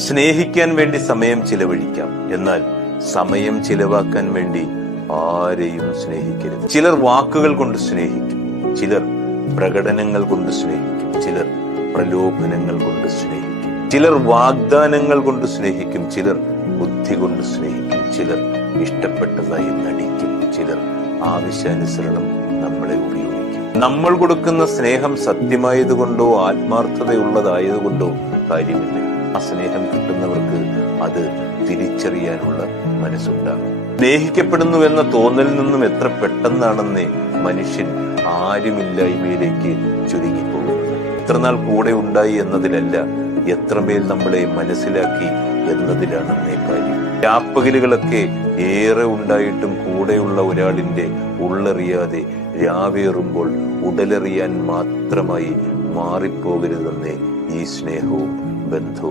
സ്നേഹിക്കാൻ വേണ്ടി സമയം ചിലവഴിക്കാം, എന്നാൽ സമയം ചിലവാക്കാൻ വേണ്ടി ആരെയും സ്നേഹിക്കരുത്. ചിലർ വാക്കുകൾ കൊണ്ട് സ്നേഹിക്കും, ചിലർ പ്രകടനങ്ങൾ കൊണ്ട് സ്നേഹിക്കും, ചിലർ പ്രലോഭനങ്ങൾ കൊണ്ട് സ്നേഹിക്കും, ചിലർ വാഗ്ദാനങ്ങൾ കൊണ്ട് സ്നേഹിക്കും, ചിലർ ബുദ്ധി കൊണ്ട് സ്നേഹിക്കും, ചിലർ ഇഷ്ടപ്പെട്ടതായി നടിക്കും, ചിലർ ആവശ്യാനുസരണം നമ്മളെ ഉപയോഗിക്കും. നമ്മൾ കൊടുക്കുന്ന സ്നേഹം സത്യമായതുകൊണ്ടോ ആത്മാർത്ഥതയുള്ളതായതുകൊണ്ടോ കാര്യമില്ല. ആ സ്നേഹം കിട്ടുന്നവർക്ക് അത് തിരിച്ചറിയാനുള്ള മനസ്സുണ്ടാകും. സ്നേഹിക്കപ്പെടുന്നു എന്ന തോന്നലിൽ നിന്നും എത്ര പെട്ടെന്നാണെന്നേ മനുഷ്യൻ ആരുമില്ലായ്മയിലേക്ക് ചുരുങ്ങിപ്പോകുന്നത്. എത്രനാൾ കൂടെ ഉണ്ടായി എന്നതിലല്ല, എത്രമേൽ നമ്മളെ മനസ്സിലാക്കി എന്നതിലാണെന്നേ കാര്യം. രാപ്പകലുകളൊക്കെ ഏറെ ഉണ്ടായിട്ടും കൂടെയുള്ള ഒരാളിന്റെ ഉള്ളറിയാതെ രാവേറുമ്പോൾ ഉടലെറിയാൻ മാത്രമായി മാറിപ്പോകരുതെന്നേ ഈ സ്നേഹവും ബന്ധവും